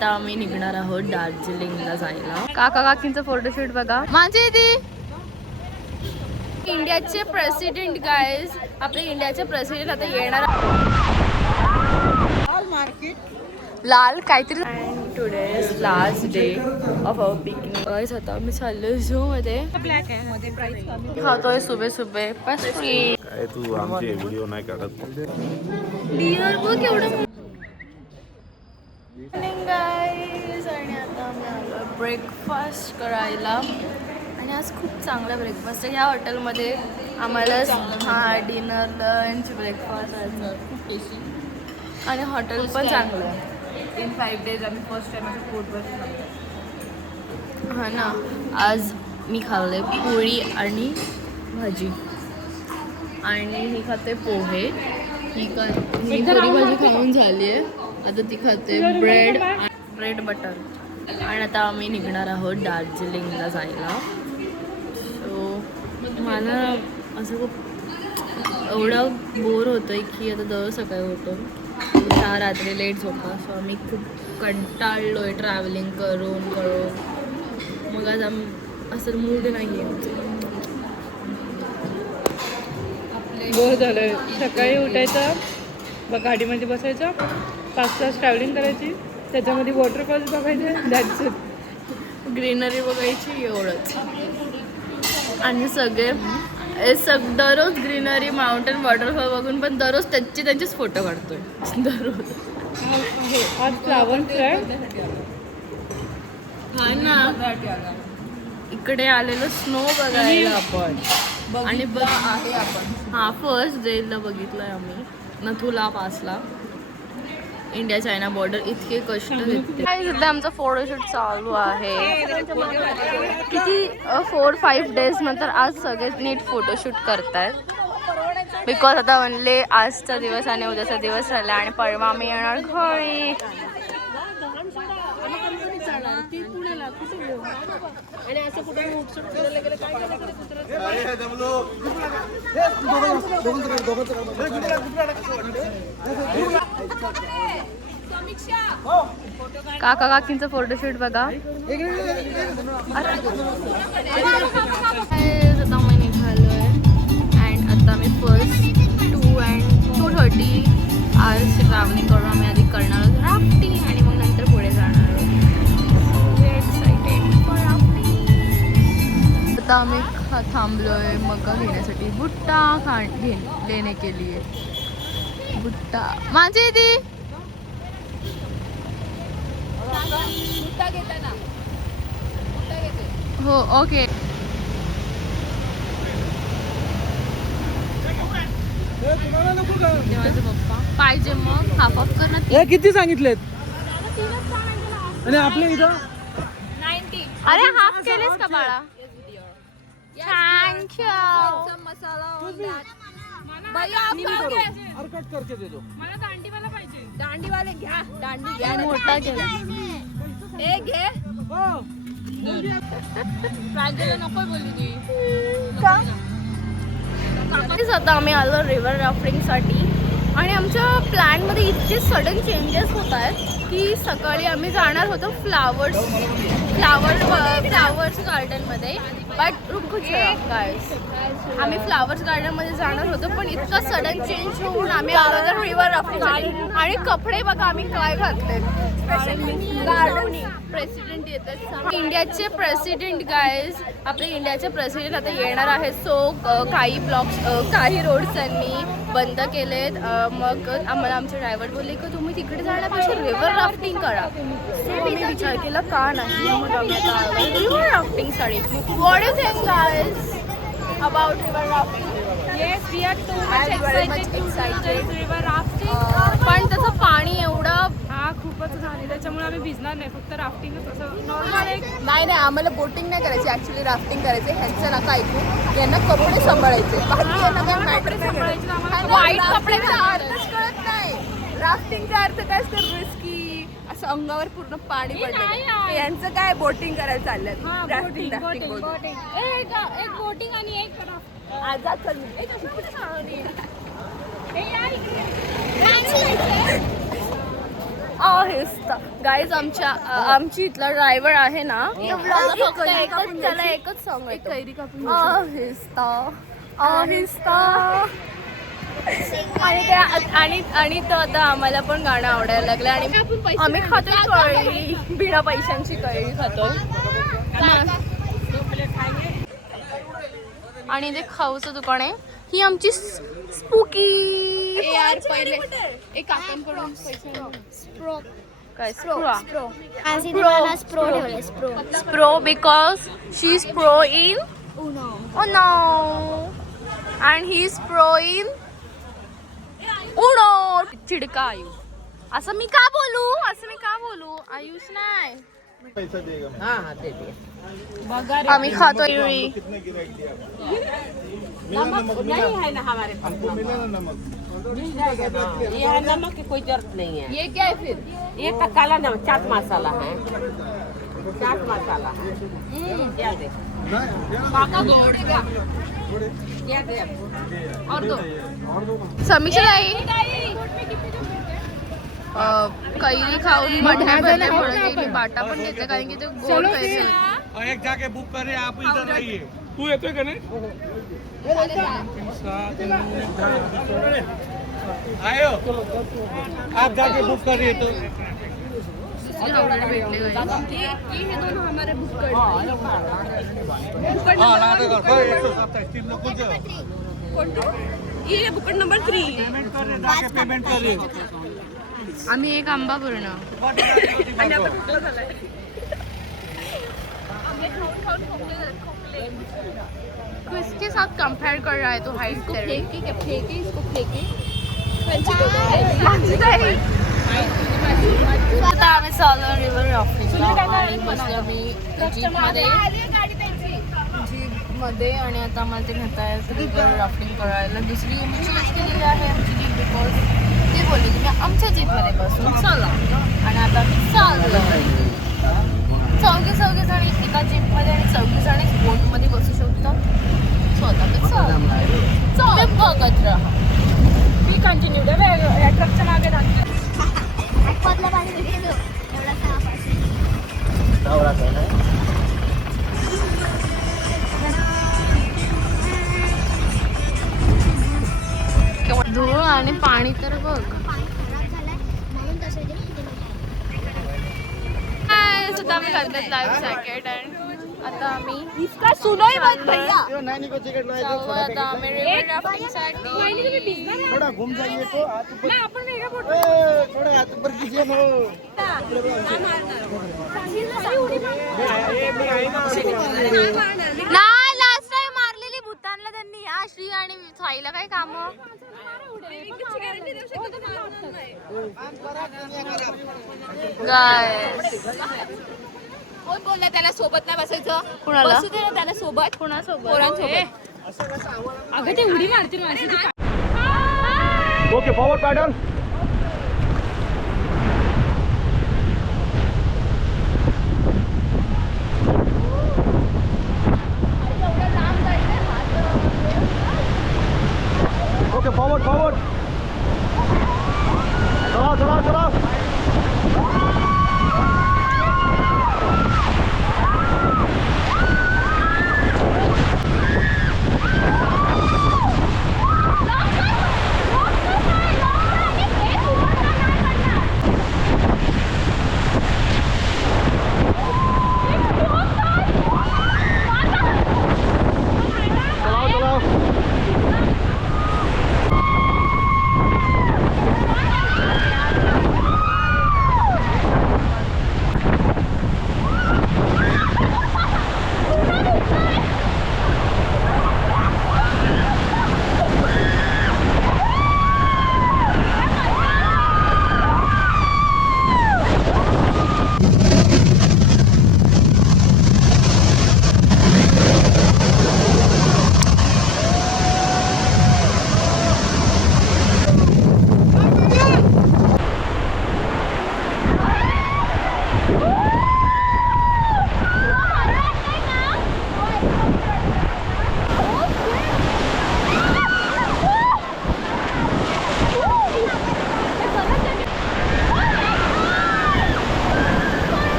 आता आम्ही निघणार आहोत दार्जिलिंगला जायला. काका काकींचा फोटोशूट बघा. माझे ती इंडियाचे प्रेसिडेंट गाईज, आपले इंडियाचे प्रेसिडेंट आता येणार. लाल काहीतरी. And today is last day of our picnic. Guys आता आम्ही चाललोय झू मध्ये. ब्लॅक आहे मध्ये प्राइस कमी. खातोय सुबे सुबे पेस्ट्री. काय तू आमचे व्हिडिओ नाही काढत? डिअर बघ एवढं. गाईज आणि आता आम्ही आलो ब्रेकफास्ट करायला. आणि आज खूप चांगला ब्रेकफास्ट आहे ह्या हॉटेलमध्ये. आम्हाला डिनर लंच ब्रेकफास्ट आहे खूप टेस्टी. आणि हॉटेल पण चांगलं आहे. इन 5 days आम्ही फर्स्ट टाइम असं फूड बस. हां ना, आज मी खाल्ले पोळी आणि भाजी. आणि ही खाते पोहे. ही पोळी भाजी खाऊन झाली आहे. आता ती खाते ब्रेड बटर. आणि आता आम्ही निघणार आहोत दार्जिलिंगला जायला. सो मला असं खूप एवढं बोर होतं आहे की आता दर सकाळी होतो 6 रात्री लेट झोपा. सो आम्ही खूप कंटाळलो आहे ट्रॅव्हलिंग करून. मग आज असं मूड नाही आहे. बोर झालं. सकाळी उठायचं, मग गाडीमध्ये बसायचं, 5 तास ट्रॅव्हलिंग करायची, त्याच्यामध्ये वॉटरफॉल्स बघायचे, दॅट्स इट. ग्रीनरी बघायची एवढंच. आणि सगळे दररोज ग्रीनरी माउंटेन वॉटरफॉल बघून पण दररोज त्यांचेच फोटो काढतोय दररोज. आज फ्लावर्स आहे. हा ना, इकडे आलेलो स्नो बघायला आपण. आणि आहे आपण फर्स्ट डेला बघितलंय आम्ही नथुला पासला. India China border. इतके कष्ट घेतले. सध्या आमचा फोटोशूट चालू आहे. किती 4-5 days नंतर आज सगळे नीट फोटोशूट करतायत. बिकॉज आता म्हणले आजचा दिवस आणि उद्याचा दिवस राहिला आणि परवा आम्ही येणार घरी. काका काकींचा फोटोशूट बघा. आता मी निघालोय. अँड आता मी फर्स्ट 2:30 hours ट्रॅव्हलिंग करून आम्ही आधी करणार आहोत राफ्टिंग आणि मग नंतर पुढे जाणार आहोत. Excited for rafting. आता आम्ही थांबलोय मका घेण्यासाठी. भुट्टा लेने के लिए. भुट्टा माझी ती हो ओके. माझे पप्पा पाहिजे मग हाफ ऑफ करणार. किती सांगितलेत? आणि आपल्या इथं 90. अरे हाफ केलेस का बाळा? थँक्यू. मला दांडीवाला पाहिजे. दांडीवाले घ्या. दांडी घ्या. मोठा घ्या. एक घे. प्रांजला नको बोलली ती. आता आम्ही आलो रिव्हर राफ्टिंगसाठी. आणि आमच्या प्लॅनमध्ये इतके सडन चेंजेस होत आहेत की सकाळी आम्ही जाणार होतो फ्लावर्स गार्डनमध्ये. बट गाईस आम्ही फ्लावर्स गार्डनमध्ये जाणार होतो पण इतका सडन चेंज होऊन आम्ही आलो तर रिव्हर राफ्टिंगसाठी. आणि कपडे बघा आम्ही काय घातले. प्रेसिडेंट येतात. इंडियाचे प्रेसिडेंट गाईज, आपले इंडियाचे प्रेसिडेंट आता येणार आहेत. सो काही रोड्स त्यांनी बंद केलेत. मग आम्हाला आमचे ड्रायव्हर बोलले की तुम्ही तिकडे जाण्यापेक्षा रिव्हर राफ्टिंग करा. सो आम्ही विचार केला का नाही. मग आम्ही आता रिव्हर राफ्टिंगसाठी. What do think guys about river rafting? Yes, we are too much excited to river rafting. पण त्याचं पाणी एवढं खूपच झाले त्याच्यामुळे आम्ही भिजणार नाही. फक्त राफ्टिंगच असं नॉर्मल एक. नाही आम्हाला बोटिंग नाही करायची. ऍक्च्युली राफ्टिंग करायचे. ह्यांचं नका ऐकू. यांना कपडे सांभाळायचे. बाकी यांना काय मॅटर नाही. वाईट कपडे अर्थच कळत नाही. राफ्टिंगचा अर्थ काय असतं? रिस्की. असं अंगावर पूर्ण पाणी पडलं. यांचं काय बोटिंग करायला चाललंय. राफ्टिंग एक बोटिंग आणि एक आजाद चल. आहिस्ता गाईज आमची इथला ड्रायव्हर आहे ना त्याला एकच सॉंग आहिस्ता आहिस्ता आणि तो आता आम्हाला पण गाणं आवडायला लागलं आणि आम्ही खातोय कळी बिना पैशांची कळी खातोय आणि ते खाऊचं दुकान आहे. ही आमची स्पूकी यार पहिले एक काकांकडून पैसे काय स्प्रो because she is pro in no and he is pro in Uno. चिडका आयु असं मी का बोलू आयुष नाही. आम्ही खातो ये नमक की कोई जरूरत नहीं है. ये क्या है फिर? ये का काला नमक चाट मसाला है. चाट मसाला क्या दे क्या दे और दो समीक्षा कैरी खाऊन बाटा पण देते कारण की ते गोड कैरी. एक जाके बुक करे आप इधर रहिए. तू येतोय का नाही आयो आप जाके बुक करिए तो बुकड नंबर 3 पेमेंट करिए. आम्ही एक आंबा पूर्ण किसके साथ कंपेयर कर रहा है तो हाइट आता आम्ही चाललो रिव्हर राफ्टिंगला. जीपमध्ये आणि आता आम्हाला ते घेत आहेत रिव्हर राफ्टिंग करायला. दुसरी आम्ही चूज केलेली आहे आमची जीप बिकॉज ती बोलली तुम्ही आमच्या जीपमध्ये बसून चला आणि आता आम्ही चाललो. चौघी जणी एका जीपमध्ये आणि 4 जणी बोटमध्ये बसू शकतात. स्वतः तुम्ही बघत राहा. मी कंटिन्यू या ट्रकच्या मागे राहते. धूळ आणि पाणी तर बघ. सुद्धा आम्ही घातलं लाईव्ह जॅकेट अँड आता आम्ही इसका सुनोय मत भैया. जाऊ आता आम्ही रिव्हर राफ्टिंगसाठी. थोड़ा घूम जाइए तो थोड़ा हाथ ऊपर कीजिए ना लास्ट टाइम मारलेली भूतानला त्यांनी या श्री आणि साईला काय काम. कोण बोलला त्याला सोबत नाही बसायचं. कुणाला बसू दे ना त्याला सोबत. कुणासोबत पोरांसोबत. अगं ते उडी मारतील माझी. Okay forward paddle. Okay forward चला.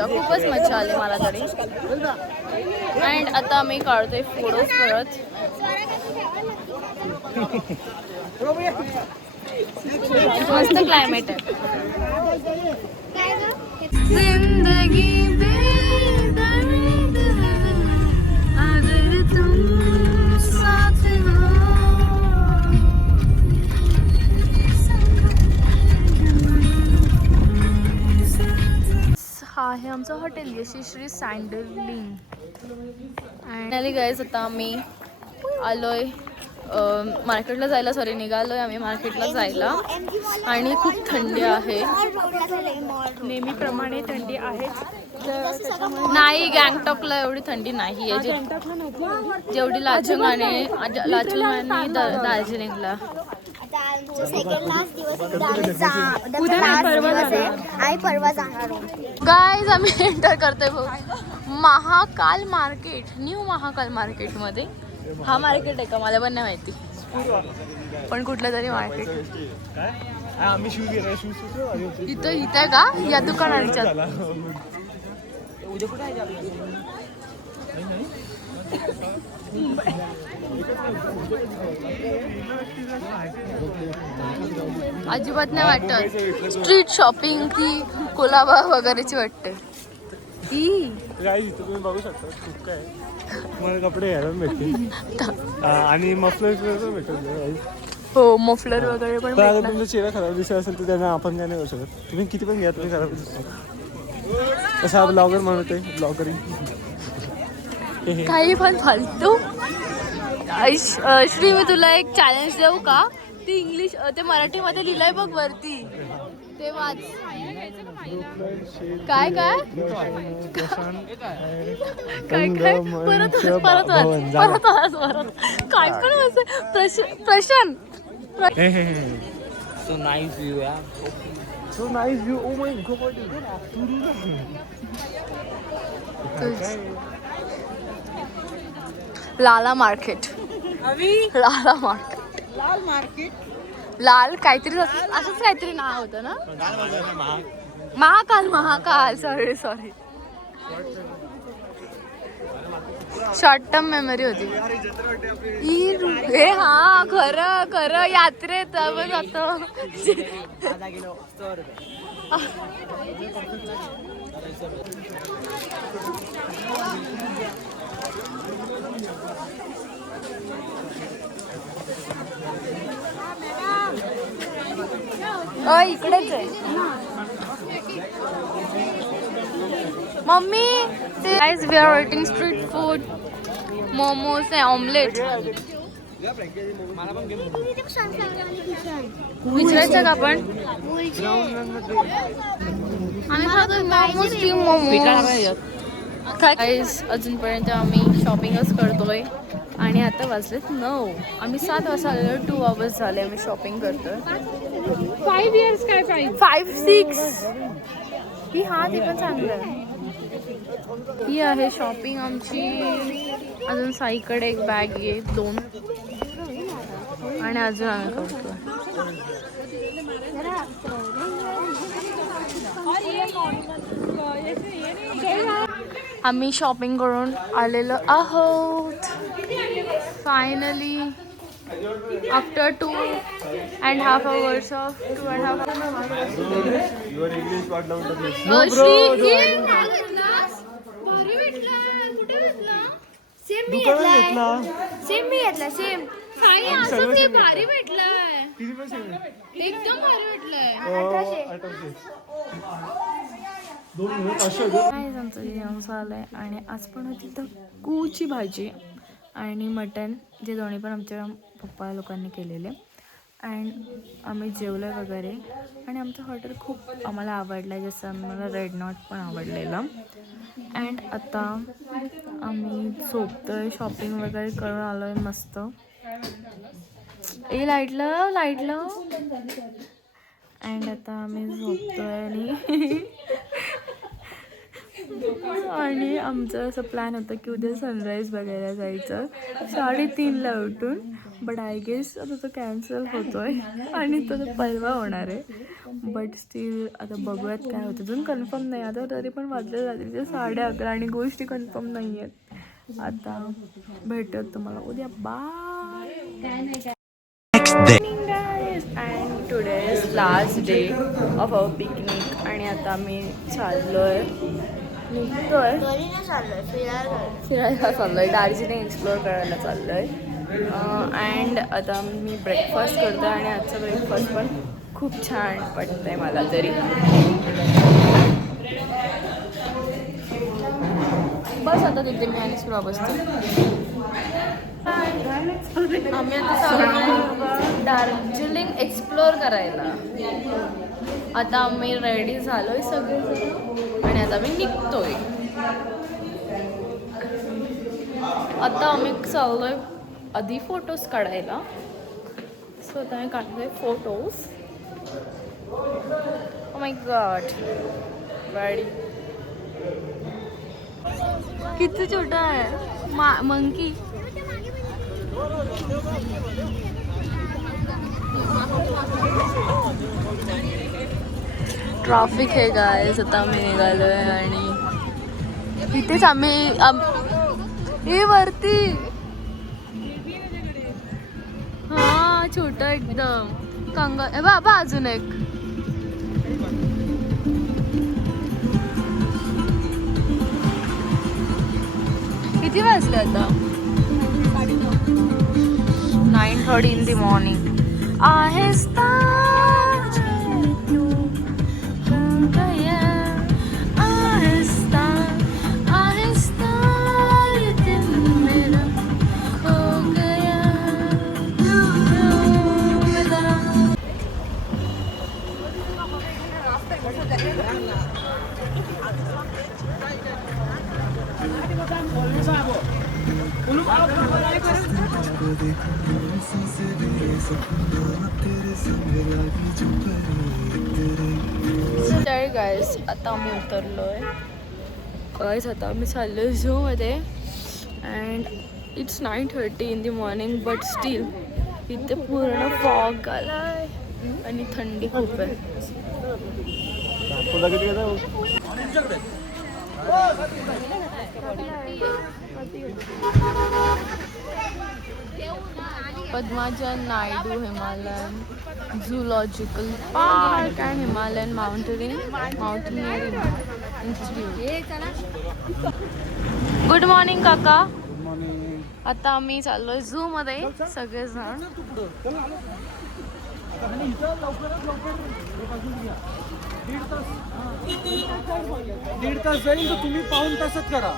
मजा, खूपच मजा आली मला तरी. अँड आता आम्ही काढतोय फोटोज परत. मस्त क्लायमेट आहे. जिंदगी बेदर्द अगर तुम साथ हो. हा आहे आमचं हॉटेल यशस्वी सँडलिंग. फायनली गाईज आता आम्ही आलोय मार्केटला जायला. निघालोय आम्ही मार्केटला जायला. आणि खूप थंडी आहे, नेहमीप्रमाणे थंडी आहे. नाही, गँगटॉकला एवढी थंडी नाही आहे जेवढी लाचुंग आणि दार्जिलिंगला. गाईज आम्ही एंटर करतोय Mahakal market, new Mahakal market मध्ये. हा मार्केट आहे का मला पण नाही माहिती, पण कुठलं तरी मार्केट. इथं आहे का या दुकानाच्या? अजिबात नाही वाटत. स्ट्रीट शॉपिंग ती कोलाबा वगैरेची वाटते. तुम्ही बघू शकता खूप काय मला कपडे घ्यायला भेटतील आणि मफलर भेटत. हो, मफलर वगैरे पण. अगर तुमचा चेहरा खराब दिसत असेल तर त्यांना आपण काय नाही करू शकत. तुम्ही किती पण घ्या, तुम्ही खराब दिसतो. कसा ब्लॉगर म्हणतोय, ब्लॉगरिंग काही पण फालतू. श्री, मी तुला एक चॅलेंज देऊ का? ती इंग्लिश ते मराठीमध्ये लिहिलंय बघ वरती, ते वाच. काय काय काय काय परत काय पण Prashant. So nice view, yeah. So nice view. Oh my god. Lala market. Lala market. लाल काहीतरी असंच काहीतरी नाव होतं ना. Mahakal. Sorry. Short term memory होती. हे हा खरं यात्रेत आपण जातो. इकडेच आहे mummy. Guys we are eating street food. Momos आहे, ऑमलेट. विचारायचं का आपण? आम्ही खातो मोमोज की मोमोज. गाइस अजूनपर्यंत आम्ही शॉपिंगच करतोय आणि आता वाजलेत 9. आम्ही 7 वाजता आलेलो. 2 आवर्स झाले आम्ही शॉपिंग करतोय. 5 years काय प्राइस? 5-6 ही. हा, ते पण चांगलं आहे. ही आहे शॉपिंग आमची. अजून साईकडे एक बॅग आहे, 2. आणि अजून आम्ही करतोय. आम्ही शॉपिंग करून आलेलो आहोत finally. After 2.5 hours of 2.5 hours. Same मी घेतला. भारी भेटलाय. एकदम भारी भेटलाय. 1800. आमचं जेवण झालंय आणि आज पण होती धक्कूची भाजी आणि मटण, जे दोन्ही पण आमच्या पप्पा लोकांनी केलेले. अँड आम्ही जेवलं वगैरे आणि आमचं हॉटेल खूप आम्हाला आवडलं आहे, जसं आम्हाला रेड नॉट पण आवडलेलं. अँड आता आम्ही झोपतोय. शॉपिंग वगैरे करून आलो आहे मस्त. लाईटला. अँड आता आम्ही झोपतोय आणि आणि आमचं असं प्लॅन होतं की उद्या सनराईज बघायला जायचं 3:30ला उठून. बट आय गेस आता तो कॅन्सल होतोय आणि तो परवा होणार आहे. बट स्टील आता बघूयात काय होतं. अजून कन्फर्म नाही. आता तरी पण वाजले रात्रीचे 11:30 आणि गोष्टी कन्फर्म नाही आहेत. आता भेटत तुम्हाला उद्या. Bye. And today is last day of our picnic आणि आता मी चाललोय निघतोय फिरायला चाललोय. दार्जिलिंग एक्सप्लोअर करायला चाललोय. अँड आता मी ब्रेकफास्ट करतो आणि आजचा ब्रेकफास्ट पण खूप छान वाटतंय मला तरी. बस आता तिथे मी आणि सुरू बसतो. आम्ही आता चाललो दार्जिलिंग एक्सप्लोअर करायला. आता आम्ही रेडी झालोय सगळे आणि आता मी निघतोय. आता आम्ही चाललोय आधी फोटोज काढायला. सो आता मी काढतोय फोटोज. ओ माय गॉड गाडी किती छोटा आहे मंकी. ट्रॅफिक आहे गायस. आता आम्ही निघालोय आणि इथेच आम्ही हे वरती हा छोटा एकदम कंगाल बाबा. अजून एक किती वाजले आता? 9:30 in the morning. आहिस्ता गाईज आता आम्ही उतरलोय. गाईज आता आम्ही चाललोय झूमध्ये. And it's 9:30 in the morning but still इथे पूर्ण फॉग आलाय आणि थंडी खूप आहे. Padmaja Naidu Himalayan zoological park and Himalayan mountaineering institute. Good morning काका. आता आम्ही चाललोय झू मध्ये सगळेजण. दीड तास जाईल तर तुम्ही पाऊण तासात करा.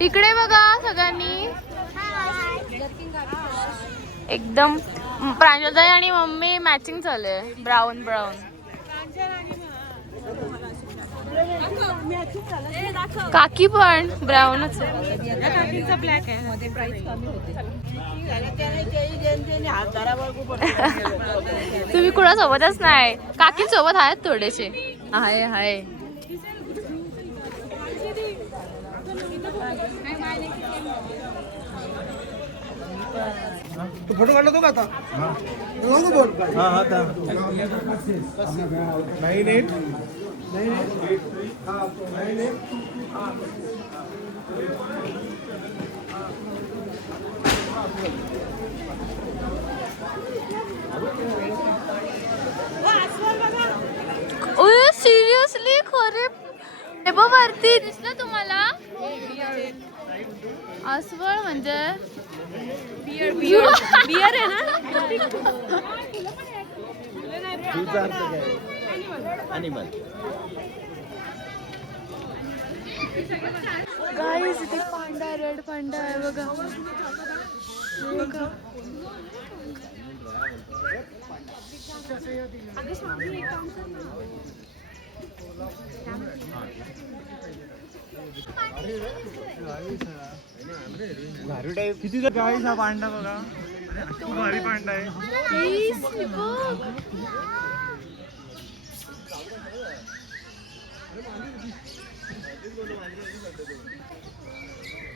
इकडे बघा सगळ्यांनी एकदम प्रांजलताई आणि मम्मी मॅचिंग चालू ब्राऊन ब्राऊन. काकी पण ब्राऊनच ब्लॅक आहे. तुम्ही कुणासोबतच नाही. काकी सोबत आहेत थोडेसे. हाय हाय. तू फोटो काढला तो का आता? बोल. हा 9:8 सिरियसली खरे वरती दिसलं तुम्हाला? अस्वल म्हणजे बियर आहे ना. गाईस इथे पांडा रेड पांडा आहे बघा. किती गाईस हा पांडा बघा. भारी पांडा आहे.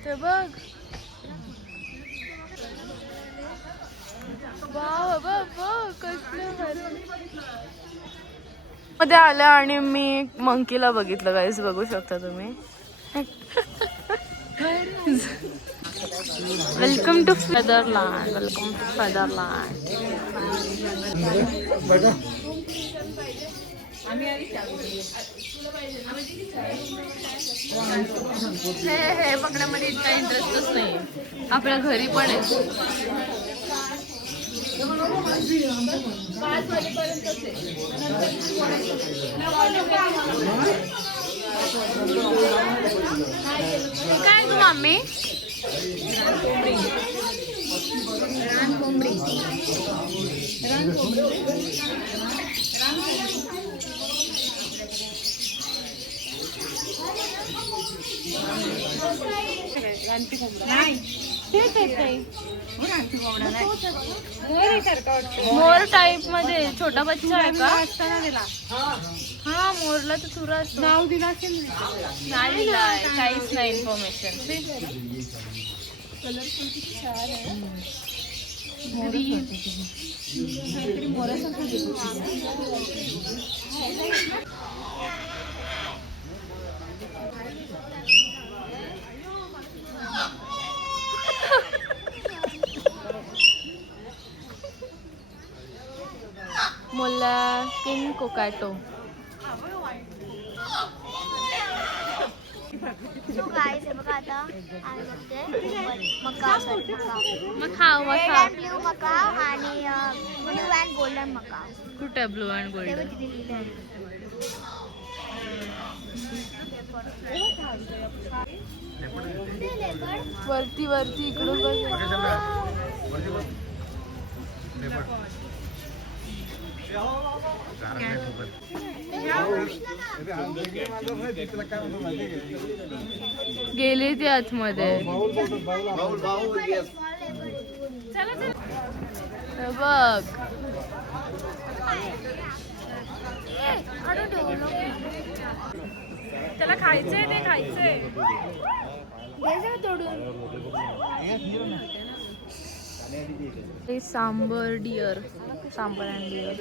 ते बघ मध्ये आल्या आणि मी मंकीला बघितलं गाईस, बघू शकता तुम्ही. Welcome to Featherland, welcome to Featherland. हे बघण्यामध्ये इतका इंटरेस्टच नाही. आपल्या घरी पण आहे. काय तू मम्मी? मोर टाइप मध्ये छोटा बच्चा आहे का? हा मोरला तर तुरा असतो. नाव दिला असेल नाही दिलाय, काहीच नाही इन्फॉर्मेशन. मोलास्किन कोकाटो. So guys, हे बघा आता आम्ही बघतोय Macau. Macau red Macau and blue Macau आणि ब्ल्यू अँड गोल्डन मकाव. कुठे ब्लू अँड ते गोल्डन? किती लिहिलं आहे. वरती वरती इकडून बघ. गेले ते आतमध्ये. हे बघ त्याला खायचंय, ते खायचंय. Sambar deer, sambar and deer.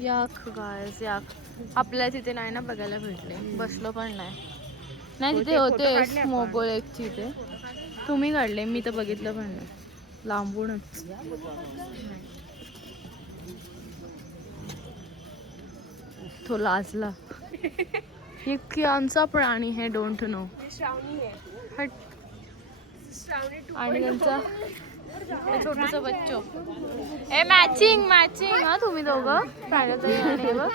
Yak guys yak. आपल्या तिथे नाही ना बघायला भेटले, बसलो पण नाही. नाही तिथे होते मोगोल एक तिथे. तुम्ही काढले, मी तर बघितलं पण नाही, लांबूनच. तो लाजला. हे कियांचा प्राणी हे, डोंट नो. हट. आणि त्यांचा छोटूसा बच्चो. ए मॅचिंग मॅचिंग. हा तुम्ही दोघं प्राण्याताई आणि बघ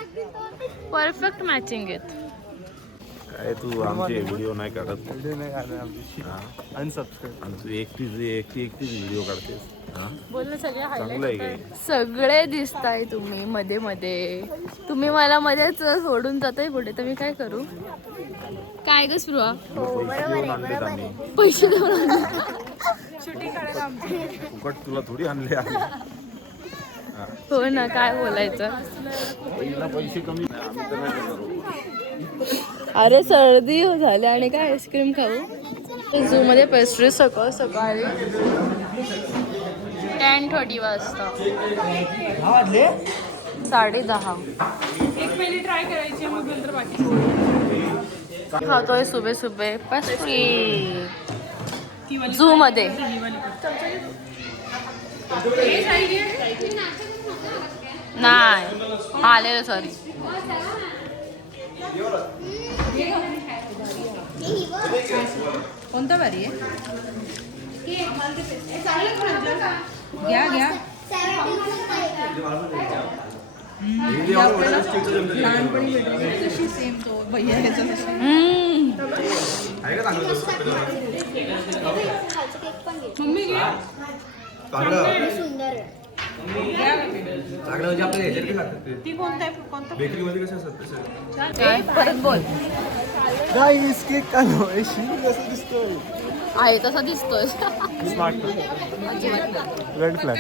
परफेक्ट मॅचिंग आहेत. काय तू आमचे व्हिडिओ नाही काढत? व्हिडिओ नाही काढत आमची. अनसबस्क्राईब. आणि तू एकटीच व्हिडिओ काढतेस. बोललं सगळे चांगलं आहे हायलाइट की? सगळे दिसताय तुम्ही मध्ये मध्ये. तुम्ही मला मध्येच सोडून जाताय कुठे, तर मी काय करू? काय ग स्पृहा? पैसे देऊन आणले. फुकट तुला थोडी आणले आहे. हो ना, काय बोलायचं. पहिला पैसे कमी नाही, आम्ही तर नाही देणार. अरे सर्दी झाली आणि काय आईस्क्रीम खाऊ. झू मध्ये पेस्ट्री सकाळी 10:30 वाजता. 10:30. एक पहिली ट्राय करायची, मग नंतर बाकी. खातोय सुबे सुबे पेस्ट्री झू मध्ये. नाही आलेलं सॉरी. कोणता भारी आहे? घ्या घ्या. लहानपणी भेटली तशी सेम तो भैया ह्याचा. मम्मी घ्या. सुंदर ती कोणता आहे? कोणता? परत बोल. गाईस केक का कसं दिसतोय? आहे तसा दिसतोय. स्मार्ट रेड फ्लॅग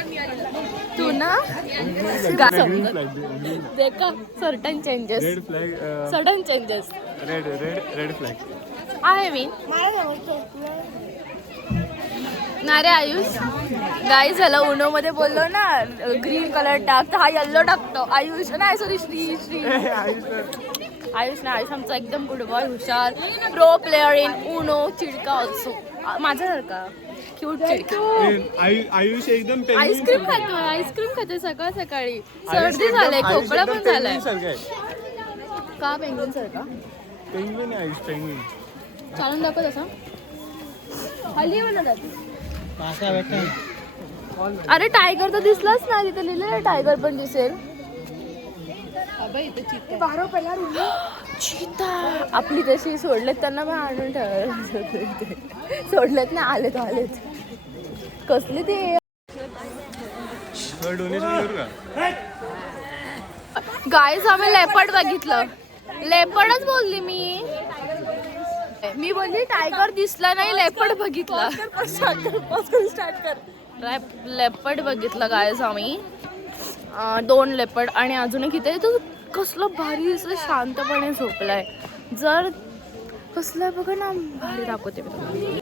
तू ना ग्रीन फ्लॅग देखा certain changes red flag sudden changes red flag आहे मी ना रे आयुष. गाई झालं उनो मध्ये बोललो ना ग्रीन कलर टाक तर हा येल्लो टाकतो. आयुष नाही सॉरी श्री आयुष ना आयुष आमचा एकदम गुड बॉय हुशार प्रो प्लेअर इन उनो चिडका ऑल्सो माझ्यासारखा क्यूट चिडका. आयुष एकदम आईस्क्रीम खातोय सकाळ सकाळी. सर्दी झालंय खोकला पण झालाय. का पेंग्विन सारखा पेंग्विन आयुष पेंग्विन चालून दाखव तसा हल्ली म्हणत अरे टायगर तर दिसलाच नाही तिथे लिहिलेलं टायगर पण दिसेल. चीता आपली तशी सोडलेत त्यांना पण आणून ठेवलं. सोडलेत ना आलेत कसली ती डोनेशन करू का गाईज आम्ही लेपर्ड बघितलं. लेपर्डच बोलली मी बोलली टायगर दिसला नाही लेपर्ड बघितला. लेपर्ड बघितलं गाईज आम्ही 2 लेपर्ड आणि अजून एक इथे तो कसलं भारी असं शांतपणे झोपलाय. जर कसलं बघा ना भारी दाखवते मी तुम्हाला.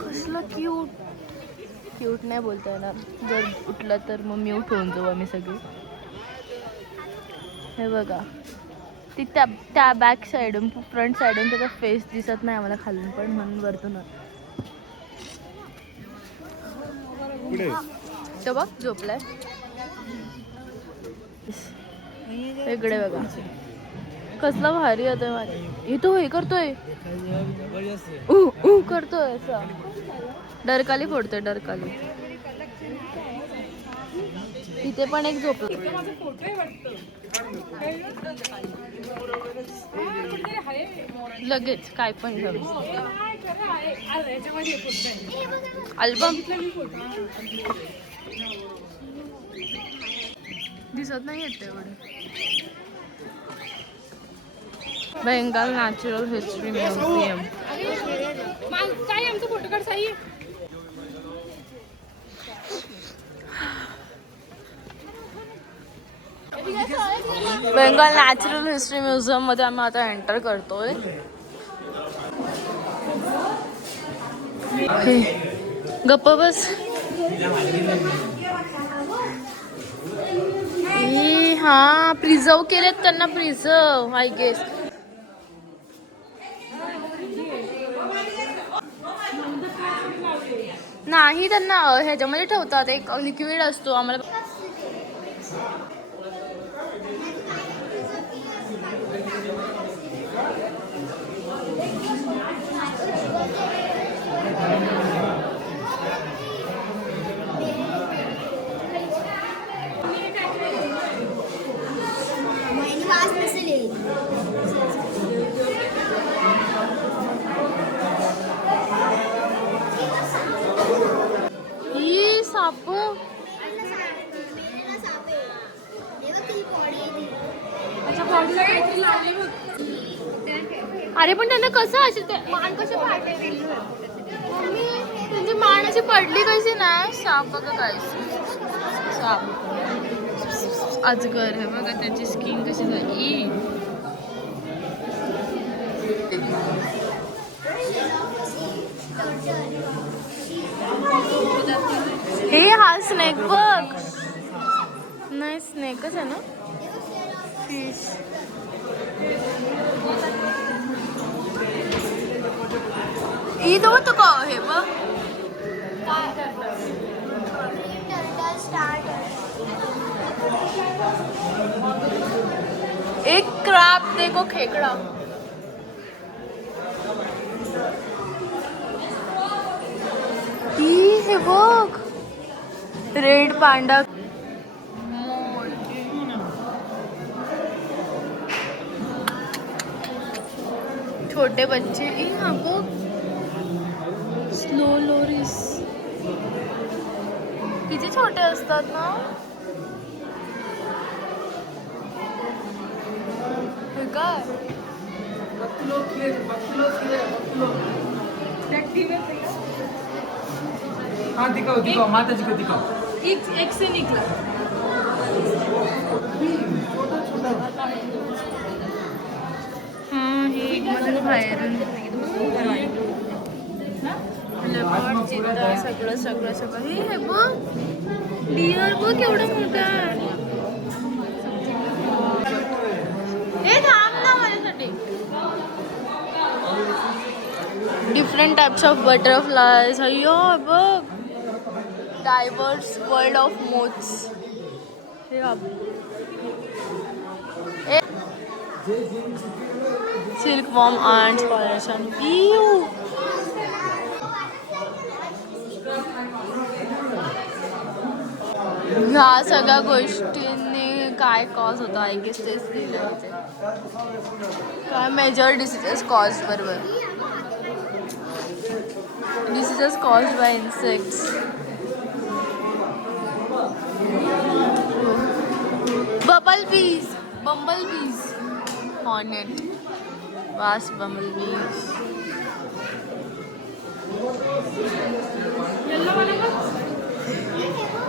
कसलं क्यूट नाही बोलता येणार. जर उठलं तर मग म्यूट होऊन जाऊ आम्ही सगळे. हे बघा ती त्या बॅक साईडून फ्रंट साईडून त्याचा फेस दिसत नाही आम्हाला खालून पण म्हणून वरतून तो बघ झोपलाय. इकडे बघा कसला भारी होतोय माझ्या. तो हे करतोय करतोय असा डरकाली फोडतोय डरकाली. इथे पण एक झोपला. लगेच काय पण अल्बम दिसत नाही येत एवढं. बेंगाल नॅचरल हिस्ट्री म्युझियम काय आमचं फोटो काढ Sai. Bengal natural history museum मध्ये आम्ही आता एंटर करतोय. गप्प बस. हा प्रिझर्व केलेत त्यांना प्रिझर्व आय गेस. नाही त्यांना ह्याच्यामध्ये ठेवतात एक लिक्विड असतो आम्हाला. ही साप अरे पण त्यांना कसं असे ते मान कसे पाडले त्यांची मान अशी पडली कशी नाही. साप बघा काय साप अजगर हे बघा त्याची स्किन कशी झाली. हे हा स्नेक बघ नाही स्नेकच आहे ना फिश. ही तो का हे बघ एक क्रॅब देखो खेकडा. हे बघ रेड पांडा. छोटे बच्चे यहाँ बघ स्लो लोरीस किती छोटे असतात ना. हे काय हाँ दिखाओ दिखाओ माता जी को दिखाओ एक से निकला ही मधलं बाहेरून लेपर्ड, चिता, सगळं सगळं सगळं हे बघ डिअर बघ केवढा मोठा हे थांब ना माझ्यासाठी डिफरंट टाइप्स ऑफ बटरफ्लायज अय्यो बघ डायव्हर्स वर्ल्ड ऑफ मोथ्स हे silk worm ants pollution ew ह्या सगळ्या गोष्टींनी काय कॉज होता आय गेस तेच लिहिले होते काय मेजर डिसीजेस कॉज बरोबर diseases cause by insects bubble बीज हॉर्नेट वास बबल बीज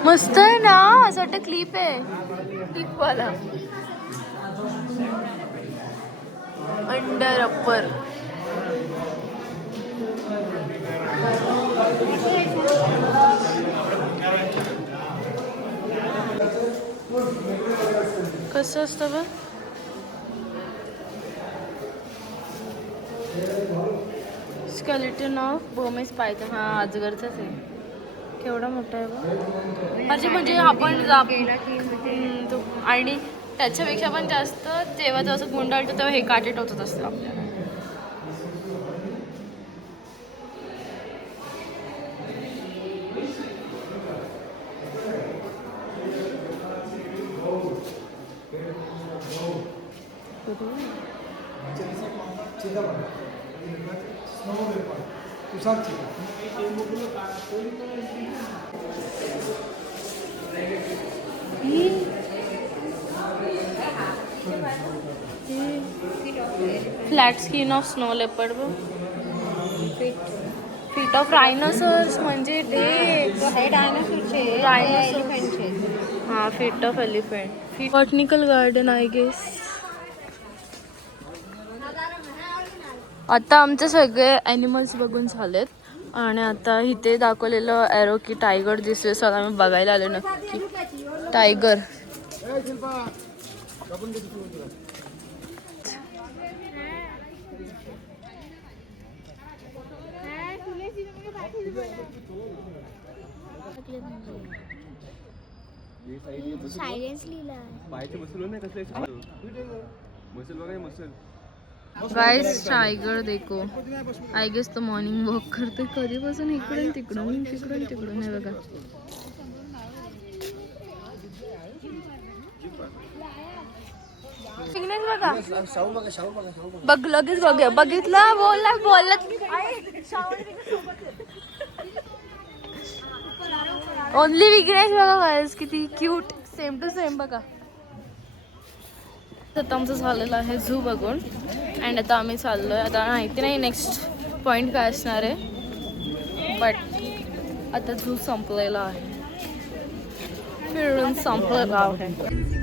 मस्त आहे ना असं वाटतं क्लिप आहे क्लिपवाला अंडर अप्पर कसं असतं बघ स्केलेटन ऑफ बर्मेस पायथन हा अजगरचाच आहे केवढा मोठा आहे बघ म्हणजे आपण आणि त्याच्यापेक्षा पण जास्त जेव्हा तो असं गुंडाळतो तेव्हा हे काटे टोचत असतं आपल्याला flat skin of snow leopard feet of rhinoceros म्हणजे ते हां feet of elephant botanical garden I guess आता आमचे सगळे ॲनिमल्स बघून झालेत आणि आता इथे दाखवलेलं ॲरो की टायगर दिसतोय सर आम्ही बघायला आलो नक्की टायगर सायलेन्स लिहिला गाइस टायगर देखो आय गेस तो मॉर्निंग वॉक करते कधीपासून इकडून तिकडून तिकडून तिकडून हे बघा बघ लगेच बघ बघितलं बोलला ओनली विग्नेश बघा गाइस किती क्यूट सेम टू सेम बघा आता आमचं झालेलं आहे झू बघून अँड आता आम्ही चाललोय आता माहिती नाही नेक्स्ट पॉईंट काय असणार आहे बट आता झू संपलेला आहे फिरून संपलेला आहे